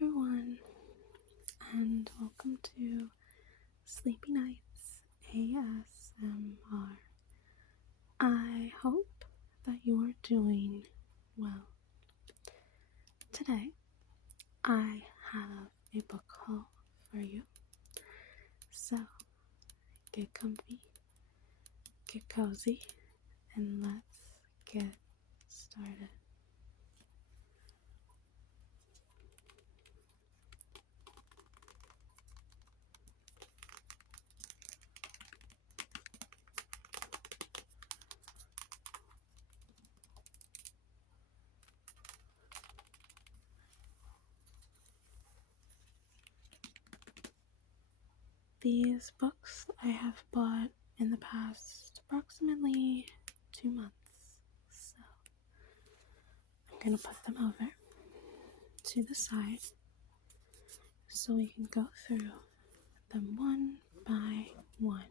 everyone, and welcome to Sleepy Nights ASMR. I hope that you are doing well. Today, I have a book haul for you, so get comfy, get cozy, and let's get started. These books I have bought in the past approximately 2 months, so I'm going to put them over to the side so we can go through them one by one.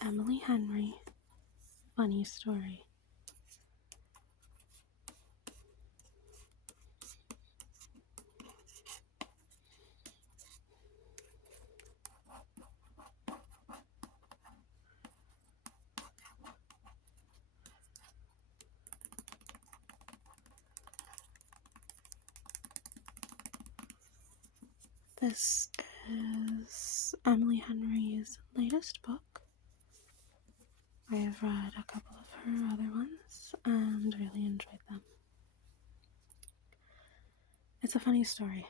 Emily Henry, Funny Story. This is Emily Henry's latest book. I have read a couple of her other ones and really enjoyed them. It's a funny story.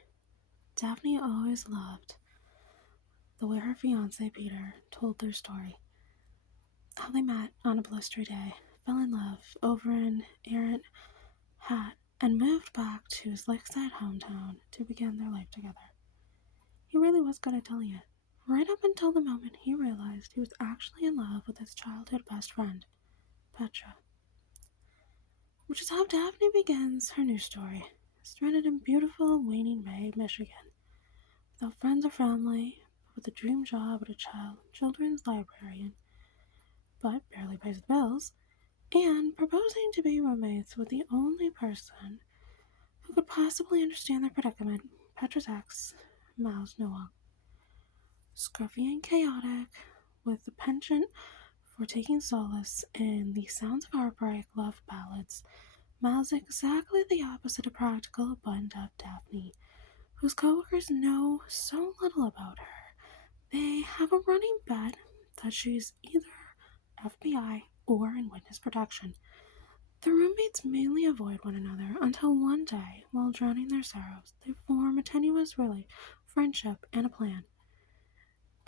Daphne always loved the way her fiancé Peter told their story. How they met on a blustery day, fell in love over an errant hat, and moved back to his lakeside hometown to begin their life together. He really was good at telling it, right up until the moment he realized he was actually in love with his childhood best friend, Petra. Which is how Daphne begins her new story, stranded in beautiful Waning Bay, Michigan, without friends or family, but with a dream job at a children's librarian, but barely pays the bills, and proposing to be roommates with the only person who could possibly understand their predicament, Petra's ex, Miles Noah. Scruffy and chaotic, with a penchant for taking solace in the sounds of heartbreak love ballads, Miles is exactly the opposite of practical, buttoned-up Daphne, whose coworkers know so little about her. They have a running bet that she's either FBI or in witness protection. The roommates mainly avoid one another until one day, while drowning their sorrows, they form a tenuous friendship and a plan.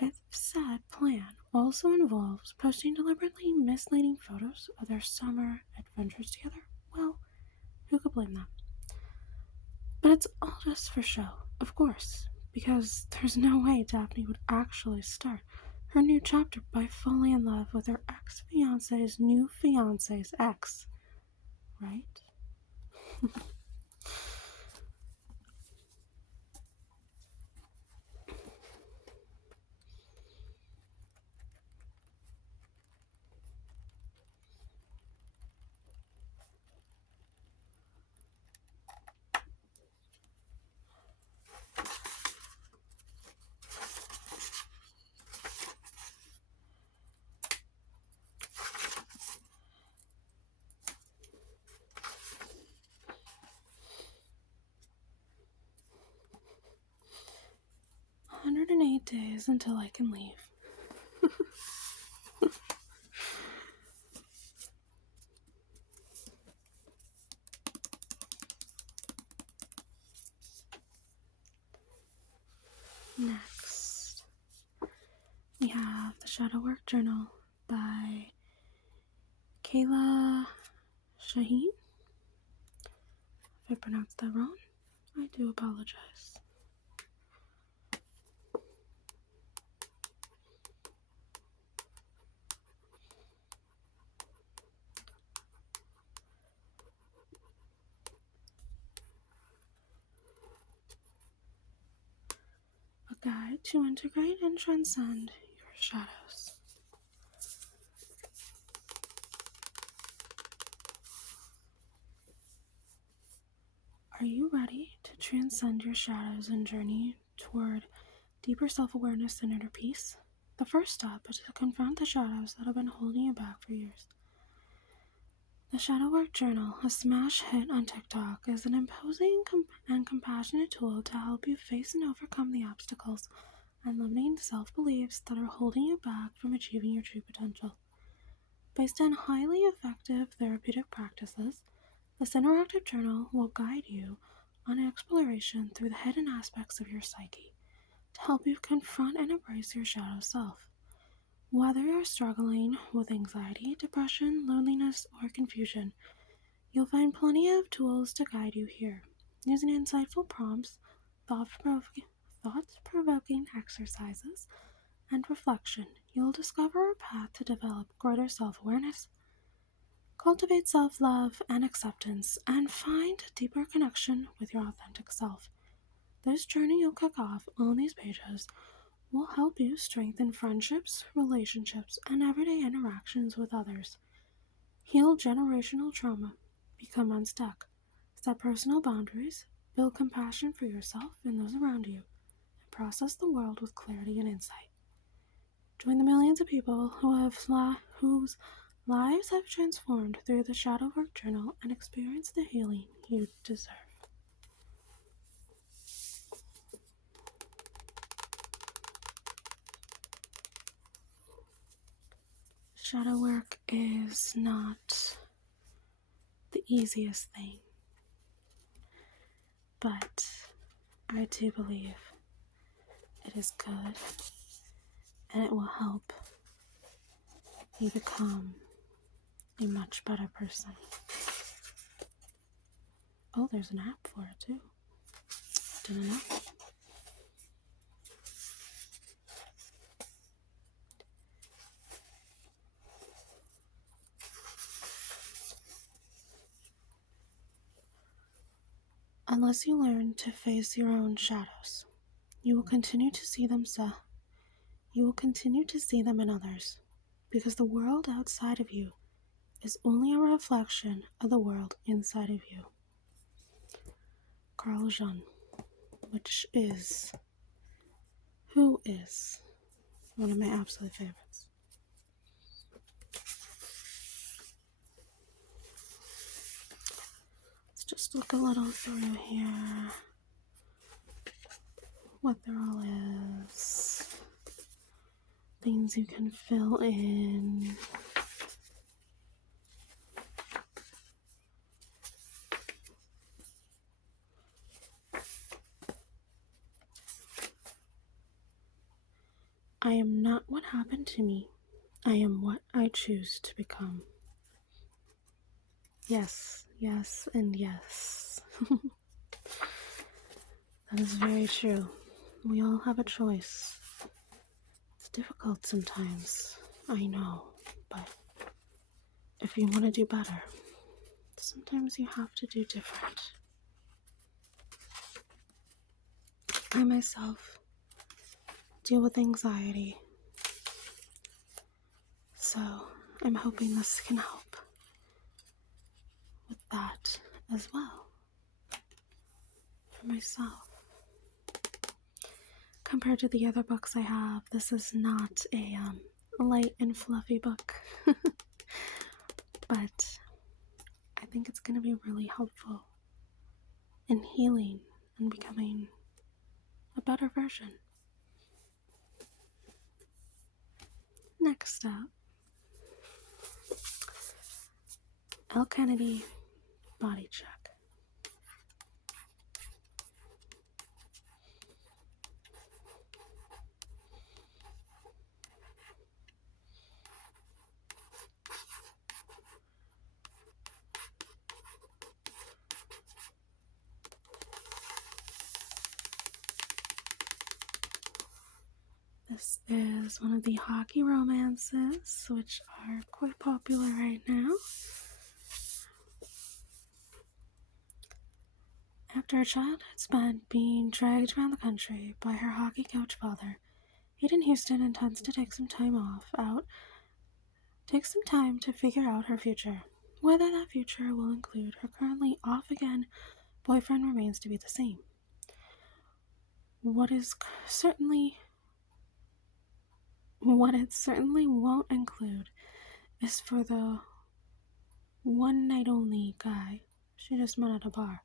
If said plan also involves posting deliberately misleading photos of their summer adventures together, well, who could blame them? But it's all just for show, of course, because there's no way Daphne would actually start her new chapter by falling in love with her ex-fiance's new fiance's ex, right? 108 days until I can leave. Next, we have the Shadow Work Journal by Kayla Shaheen. If I pronounced that wrong, I do apologize. A guide to integrate and transcend your shadows. Are you ready to transcend your shadows and journey toward deeper self-awareness and inner peace? The first step is to confront the shadows that have been holding you back for years. The Shadow Work Journal, a smash hit on TikTok, is an imposing and compassionate tool to help you face and overcome the obstacles and limiting self-beliefs that are holding you back from achieving your true potential. Based on highly effective therapeutic practices, this interactive journal will guide you on an exploration through the hidden aspects of your psyche to help you confront and embrace your shadow self. Whether you're struggling with anxiety, depression, loneliness, or confusion, you'll find plenty of tools to guide you here. Using insightful prompts, thought-provoking exercises, and reflection, you'll discover a path to develop greater self-awareness, cultivate self-love and acceptance, and find a deeper connection with your authentic self. This journey you'll kick off on these pages will help you strengthen friendships, relationships, and everyday interactions with others. Heal generational trauma, become unstuck, set personal boundaries, build compassion for yourself and those around you, and process the world with clarity and insight. Join the millions of people whose lives have transformed through the Shadow Work Journal and experience the healing you deserve. Shadow work is not the easiest thing, but I do believe it is good and it will help you become a much better person. Oh, there's an app for it too. Didn't know. Unless you learn to face your own shadows, you will continue to see them in others, because the world outside of you is only a reflection of the world inside of you. Carl Jung, who is one of my absolute favorites. Let's just look a little through here, what there all is, things you can fill in. I am not what happened to me. I am what I choose to become. Yes, yes, and yes. That is very true. We all have a choice. It's difficult sometimes, I know, but if you want to do better, sometimes you have to do different. I myself deal with anxiety, so I'm hoping this can help with that as well for myself. Compared to the other books I have, this is not a light and fluffy book, but I think it's going to be really helpful in healing and becoming a better version. Next up, Elle Kennedy Body Check. This is one of the hockey romances, which are quite popular right now. After a childhood spent being dragged around the country by her hockey coach father, Hayden Houston intends to take some time to figure out her future. Whether that future will include her currently off again boyfriend remains to be the same. What it certainly won't include is for the one night only guy she just met at a bar.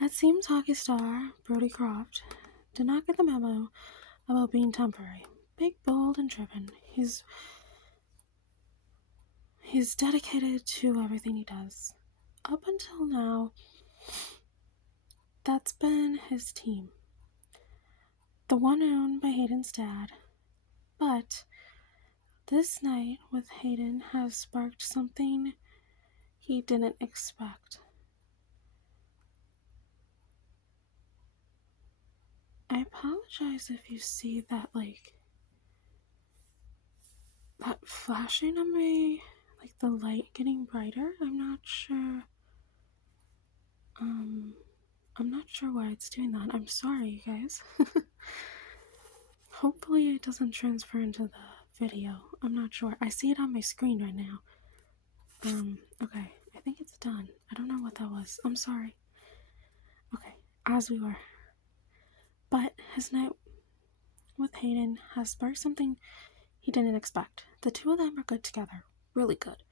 It seems hockey star Brody Croft did not get the memo about being temporary. Big, bold, and driven. He's dedicated to everything he does. Up until now, that's been his team. The one owned by Hayden's dad. But this night with Hayden has sparked something he didn't expect. I apologize if you see that, that flashing on my, the light getting brighter. I'm not sure why it's doing that. I'm sorry, you guys. Hopefully it doesn't transfer into the video. I'm not sure. I see it on my screen right now. Okay. I think it's done. I don't know what that was. I'm sorry. Okay. As we were. But his night with Hayden has sparked something he didn't expect. The two of them are good together. Really good.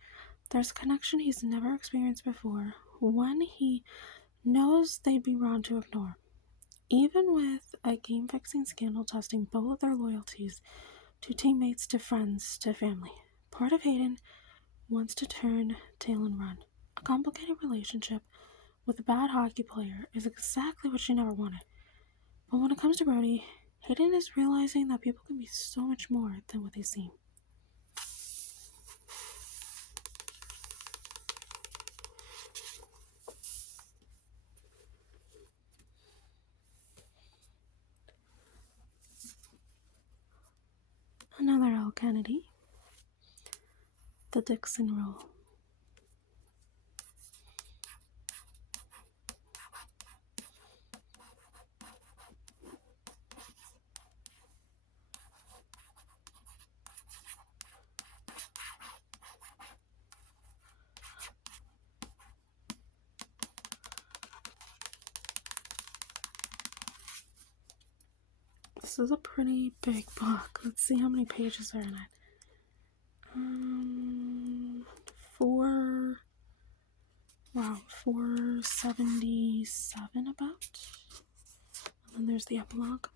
There's a connection he's never experienced before. One he knows they'd be wrong to ignore. Even with a game-fixing scandal testing both of their loyalties to teammates, to friends, to family. Part of Hayden wants to turn tail and run. A complicated relationship with a bad hockey player is exactly what she never wanted. But when it comes to Brody, Hayden is realizing that people can be so much more than what they seem. Another Elle Kennedy. The Dixon rule. This is a pretty big book. Let's see how many pages are in it. 477 about. And then there's the epilogue.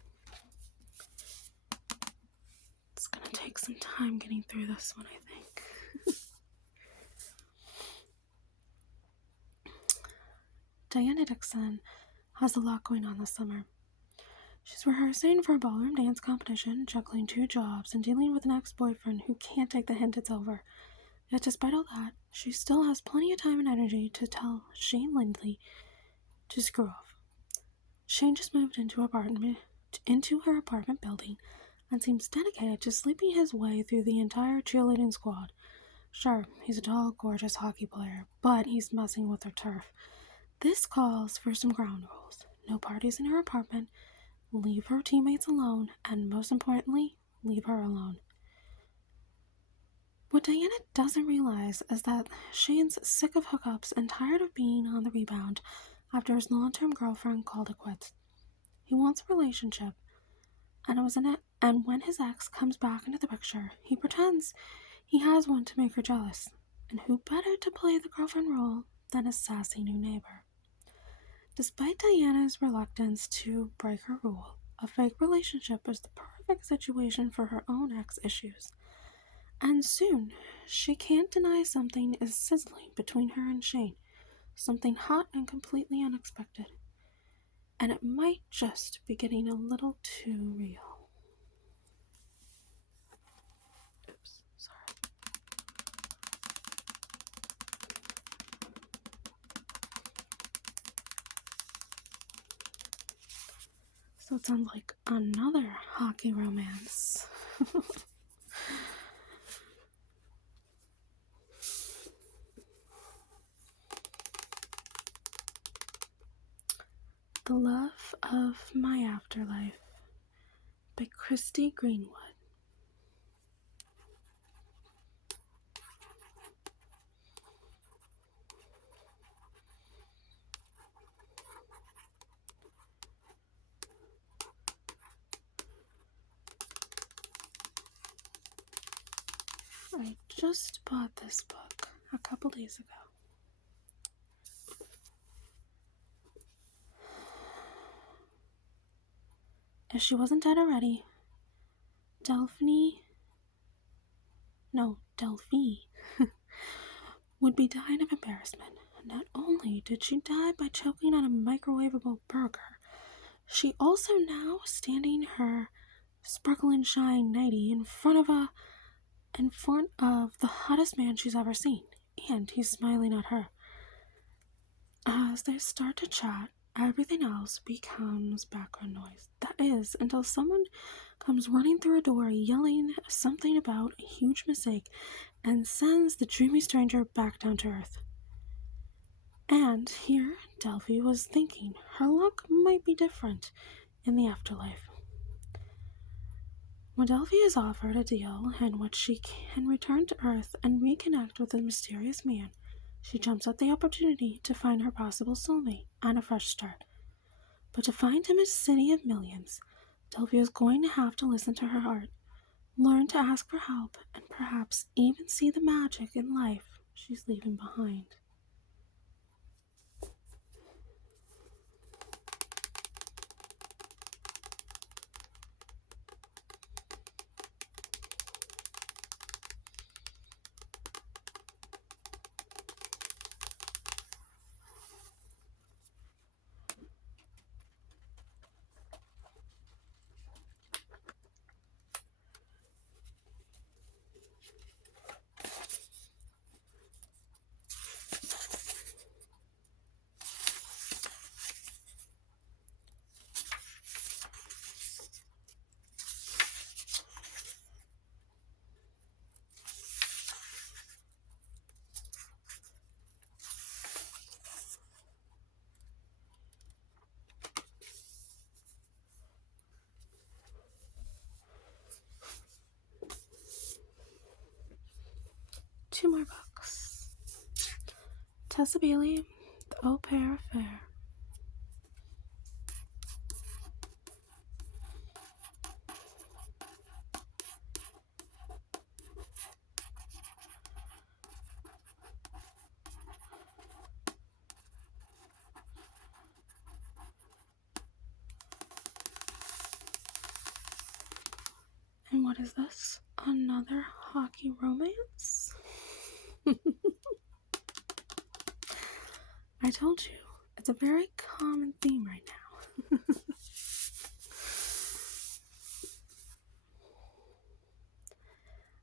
It's gonna take some time getting through this one, I think. Diana Dixon has a lot going on this summer. She's rehearsing for a ballroom dance competition, juggling 2 jobs, and dealing with an ex-boyfriend who can't take the hint it's over. Yet despite all that, she still has plenty of time and energy to tell Shane Lindley to screw off. Shane just moved into her apartment building and seems dedicated to sleeping his way through the entire cheerleading squad. Sure, he's a tall, gorgeous hockey player, but he's messing with her turf. This calls for some ground rules. No parties in her apartment, leave her teammates alone, and most importantly, leave her alone. What Diana doesn't realize is that Shane's sick of hookups and tired of being on the rebound after his long-term girlfriend called it quits. He wants a relationship, and when his ex comes back into the picture, he pretends he has one to make her jealous. And who better to play the girlfriend role than a sassy new neighbor? Despite Diana's reluctance to break her rule, a fake relationship is the perfect situation for her own ex issues. And soon, she can't deny something is sizzling between her and Shane. Something hot and completely unexpected. And it might just be getting a little too real. Oops, sorry. So it sounds like another hockey romance. The Love of My Afterlife by Christy Greenwood. I just bought this book a couple days ago. If she wasn't dead already, Delphi would be dying of embarrassment. Not only did she die by choking on a microwavable burger, she also now standing her sparkling shine nightie in front of the hottest man she's ever seen, and he's smiling at her. As they start to chat, everything else becomes background noise. That is, until someone comes running through a door yelling something about a huge mistake and sends the dreamy stranger back down to earth. And here Delphi was thinking her luck might be different in the afterlife. When Delphi is offered a deal in which she can return to Earth and reconnect with the mysterious man, she jumps at the opportunity to find her possible soulmate and a fresh start. But to find him in a city of millions, Delphi is going to have to listen to her heart, learn to ask for help, and perhaps even see the magic in life she's leaving behind. Two more books. Tessa Bailey, The Au Pair Affair. And what is this? Another hockey romance? I told you, it's a very common theme right now.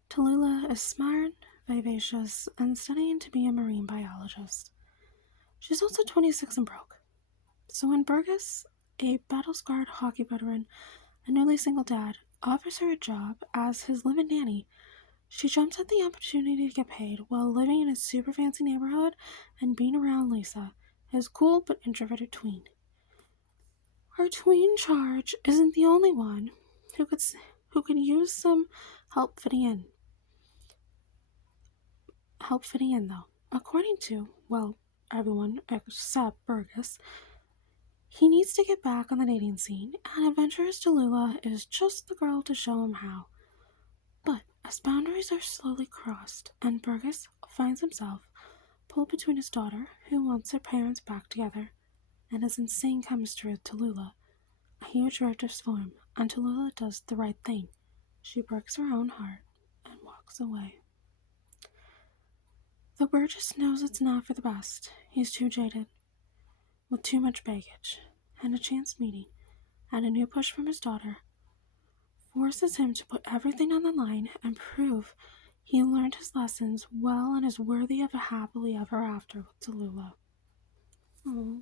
Tallulah is smart, vivacious, and studying to be a marine biologist. She's also 26 and broke. So when Burgess, a battle-scarred hockey veteran and newly single dad, offers her a job as his live-in nanny, she jumps at the opportunity to get paid while living in a super fancy neighborhood and being around Lisa, his cool but introverted tween. Her tween charge isn't the only one who could use some help fitting in. Though. According to, well, everyone except Burgess, he needs to get back on the dating scene, and adventurous Tallulah is just the girl to show him how. But as boundaries are slowly crossed, and Burgess finds himself pulled between his daughter, who wants her parents back together, and his insane chemistry with Tallulah, a huge rift is formed, and Tallulah does the right thing. She breaks her own heart and walks away. The Burgess knows it's not for the best. He's too jaded, with too much baggage, and a chance meeting, and a new push from his daughter, forces him to put everything on the line and prove he learned his lessons well and is worthy of a happily ever after with Tallulah. Aww.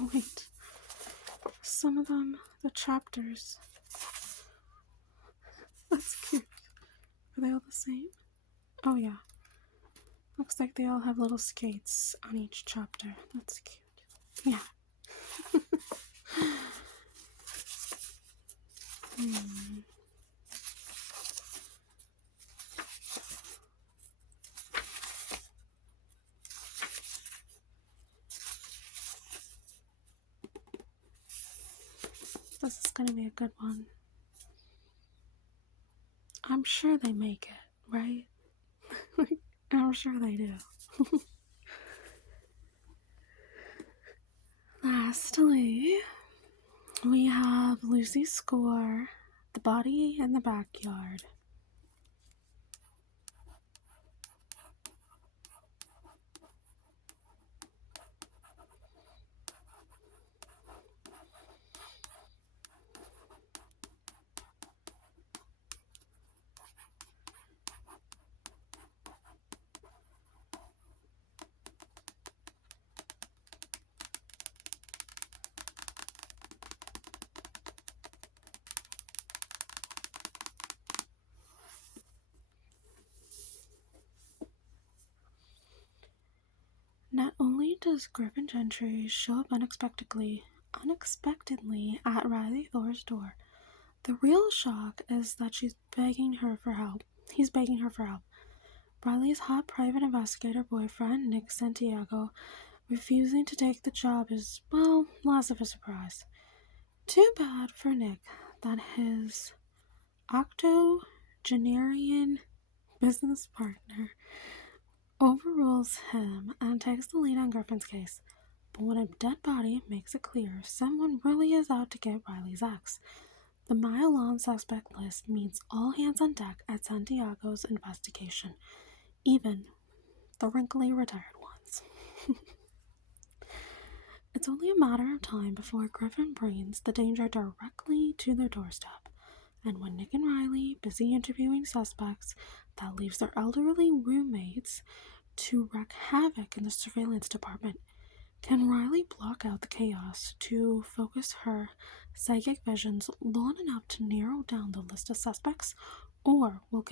Oh wait, some of them, the chapters. That's cute. Are they all the same? Oh yeah. Looks like they all have little skates on each chapter. That's cute. Yeah. gonna be a good one. I'm sure they make it, right? I'm sure they do. Lastly, we have Lucy's score, The Body in the Backyard. Not only does Griffin Gentry show up unexpectedly at Riley Thor's door, the real shock is that he's begging her for help. Riley's hot private investigator boyfriend, Nick Santiago, refusing to take the job is, well, less of a surprise. Too bad for Nick that his octogenarian business partner overrules him and takes the lead on Griffin's case. But when a dead body makes it clear someone really is out to get Riley's ex, the mile-long suspect list means all hands on deck at Santiago's investigation, even the wrinkly retired ones. It's only a matter of time before Griffin brings the danger directly to their doorstep, and when Nick and Riley, busy interviewing suspects, that leaves their elderly roommates to wreak havoc in the surveillance department. Can Riley block out the chaos to focus her psychic visions long enough to narrow down the list of suspects, or will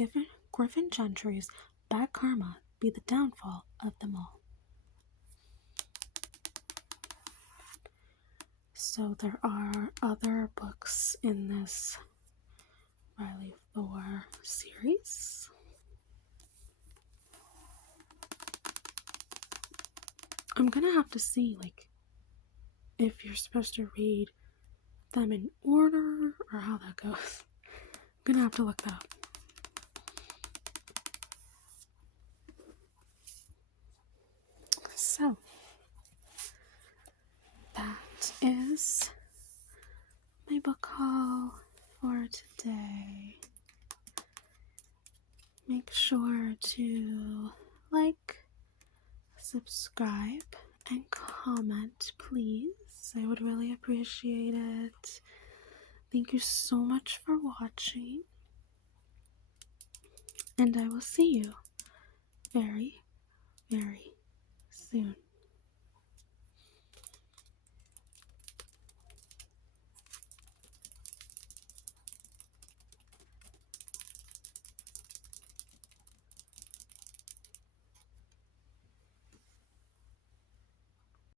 Griffin Gentry's bad karma be the downfall of them all? So there are other books in this Riley Thor series. I'm gonna have to see, if you're supposed to read them in order or how that goes. I'm gonna have to look that up. So, that is my book haul for today. Make sure to like, subscribe, and comment, please. I would really appreciate it. Thank you so much for watching, and I will see you very, very soon.